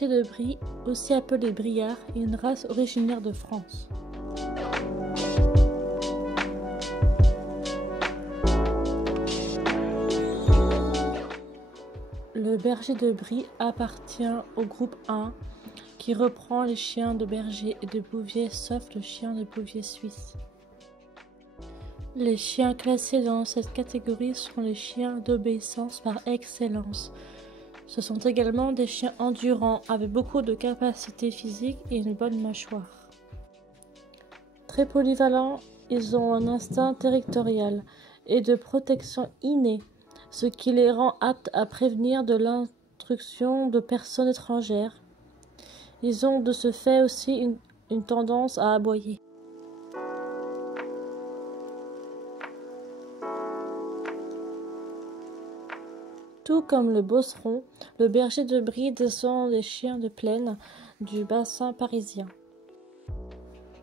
berger de Brie, aussi appelé Briard, est une race originaire de France. Le berger de Brie appartient au groupe 1, qui reprend les chiens de berger et de bouvier sauf le chien de bouvier suisse. Les chiens classés dans cette catégorie sont les chiens d'obéissance par excellence. Ce sont également des chiens endurants avec beaucoup de capacités physiques et une bonne mâchoire. Très polyvalents, ils ont un instinct territorial et de protection inné, ce qui les rend aptes à prévenir de l'instruction de personnes étrangères. Ils ont de ce fait aussi une tendance à aboyer. Tout comme le bosseron, le berger de Brie descend des chiens de plaine du bassin parisien.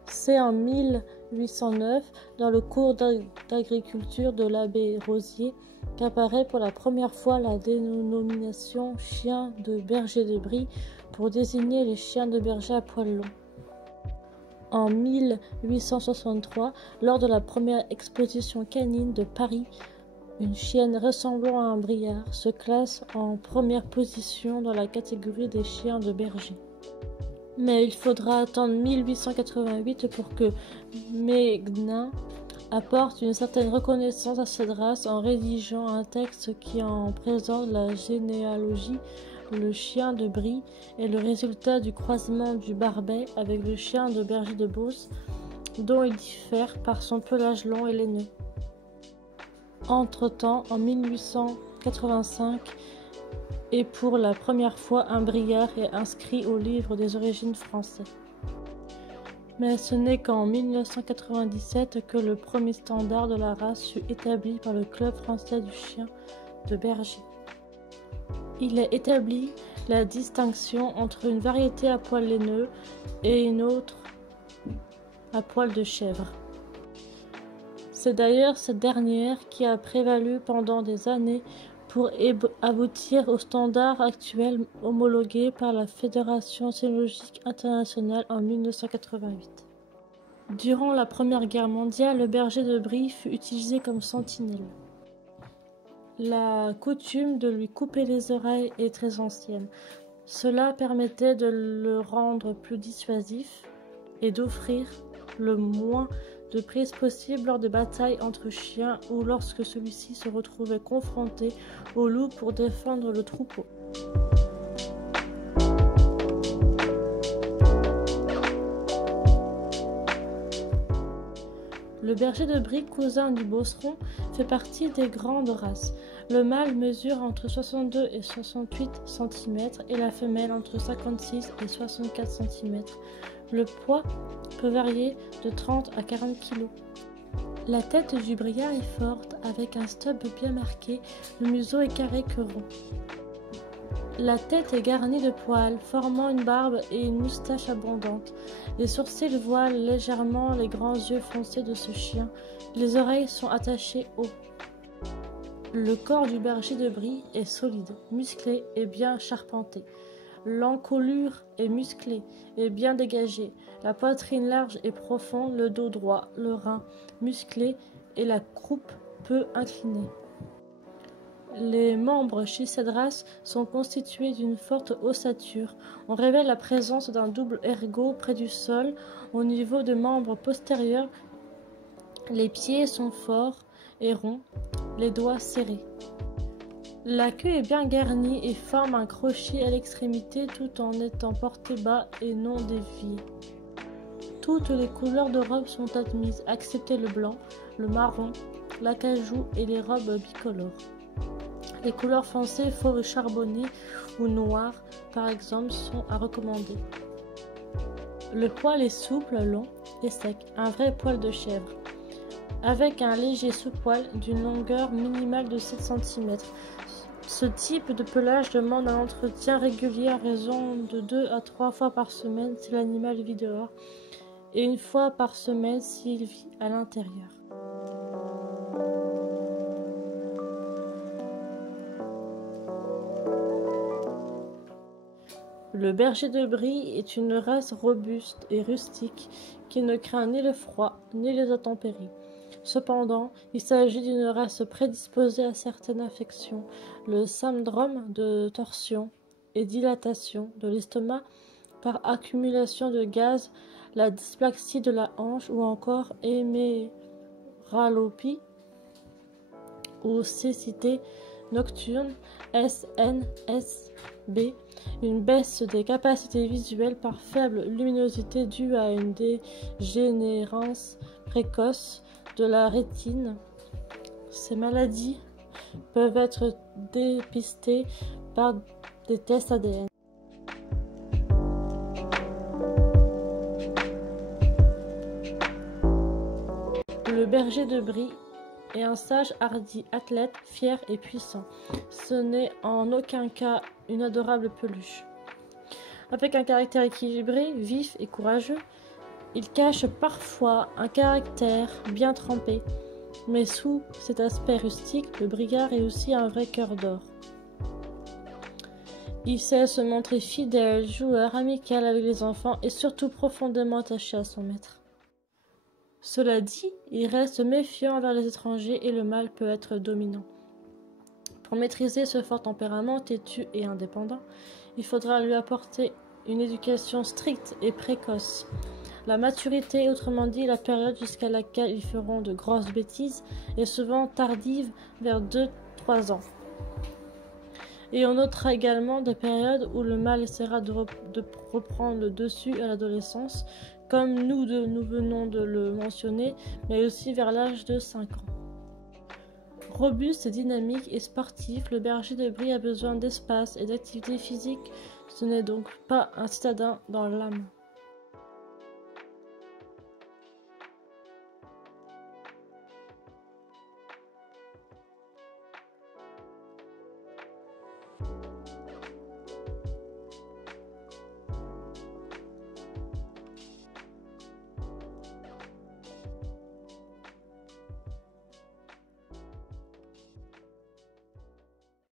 C'est en 1809, dans le cours d'agriculture de l'abbé Rosier, qu'apparaît pour la première fois la dénomination chien de berger de Brie pour désigner les chiens de berger à poil long. En 1863, lors de la première exposition canine de Paris, une chienne ressemblant à un briard se classe en première position dans la catégorie des chiens de berger. Mais il faudra attendre 1888 pour que Megnin apporte une certaine reconnaissance à cette race en rédigeant un texte qui en présente la généalogie. Le chien de Brie est le résultat du croisement du Barbet avec le chien de berger de Beauce, dont il diffère par son pelage long et laineux. Entre-temps, en 1885, et pour la première fois, un briard est inscrit au livre des origines français. Mais ce n'est qu'en 1997 que le premier standard de la race fut établi par le Club français du chien de berger. Il a établi la distinction entre une variété à poil laineux et une autre à poil de chèvre. C'est d'ailleurs cette dernière qui a prévalu pendant des années pour aboutir au standard actuel homologué par la Fédération cénologique internationale en 1988. Durant la Première Guerre mondiale, le berger de Brie fut utilisé comme sentinelle. La coutume de lui couper les oreilles est très ancienne. Cela permettait de le rendre plus dissuasif et d'offrir le moins de prise possible lors de batailles entre chiens ou lorsque celui-ci se retrouvait confronté au loup pour défendre le troupeau. Le berger de Brie, cousin du bosseron, fait partie des grandes races. Le mâle mesure entre 62 et 68 cm et la femelle entre 56 et 64 cm. Le poids peut varier de 30 à 40 kg. La tête du briard est forte avec un stub bien marqué, le museau est carré que rond. La tête est garnie de poils, formant une barbe et une moustache abondante. Les sourcils voilent légèrement les grands yeux foncés de ce chien. Les oreilles sont attachées haut. Le corps du berger de Brie est solide, musclé et bien charpenté. L'encolure est musclée et bien dégagée. La poitrine large et profonde, le dos droit, le rein musclé et la croupe peu inclinée. Les membres chez cette race sont constitués d'une forte ossature. On révèle la présence d'un double ergot près du sol. Au niveau des membres postérieurs, les pieds sont forts et ronds, les doigts serrés. La queue est bien garnie et forme un crochet à l'extrémité tout en étant portée bas et non déviée. Toutes les couleurs de robes sont admises, excepté le blanc, le marron, l'acajou et les robes bicolores. Les couleurs foncées, fauve charbonné ou noir, par exemple, sont à recommander. Le poil est souple, long et sec, un vrai poil de chèvre, avec un léger sous-poil d'une longueur minimale de 7 cm. Ce type de pelage demande un entretien régulier à raison de 2 à 3 fois par semaine si l'animal vit dehors et 1 fois par semaine s'il vit à l'intérieur. Le berger de Brie est une race robuste et rustique qui ne craint ni le froid ni les intempéries. Cependant, il s'agit d'une race prédisposée à certaines affections, le syndrome de torsion et dilatation de l'estomac par accumulation de gaz, la dysplasie de la hanche ou encore héméralopie ou cécité nocturne SNSB, une baisse des capacités visuelles par faible luminosité due à une dégénérescence précoce de la rétine. Ces maladies peuvent être dépistées par des tests ADN. Le berger de Brie est un sage, hardi, athlète, fier et puissant. Ce n'est en aucun cas une adorable peluche. Avec un caractère équilibré, vif et courageux, il cache parfois un caractère bien trempé. Mais sous cet aspect rustique, le brigard est aussi un vrai cœur d'or. Il sait se montrer fidèle, joueur, amical avec les enfants et surtout profondément attaché à son maître. Cela dit, il reste méfiant envers les étrangers et le mâle peut être dominant. Pour maîtriser ce fort tempérament têtu et indépendant, il faudra lui apporter une éducation stricte et précoce. La maturité, autrement dit la période jusqu'à laquelle ils feront de grosses bêtises, est souvent tardive, vers 2-3 ans. Et on notera également des périodes où le mâle essaiera de reprendre le dessus à l'adolescence, comme nous venons de le mentionner, mais aussi vers l'âge de 5 ans. Robuste, dynamique et sportif, le berger de Brie a besoin d'espace et d'activité physique. Ce n'est donc pas un citadin dans l'âme.